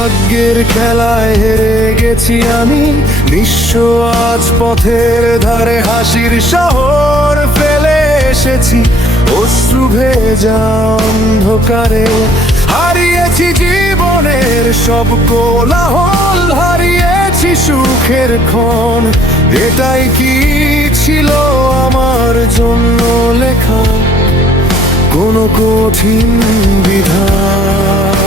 ভাগ্যের খেলায় হেরে গেছি আমি, নিঃস্ব আজ পথের ধারে হাসির শহর ফেলে এসেছি। অশ্রু ভেজা অন্ধকারে হারিয়েছি জীবনের সব কোলাহল, হারিয়েছি সুখের ক্ষণ। এটাই কি ছিল আমার জন্য লেখা কোনো কঠিন বিধান?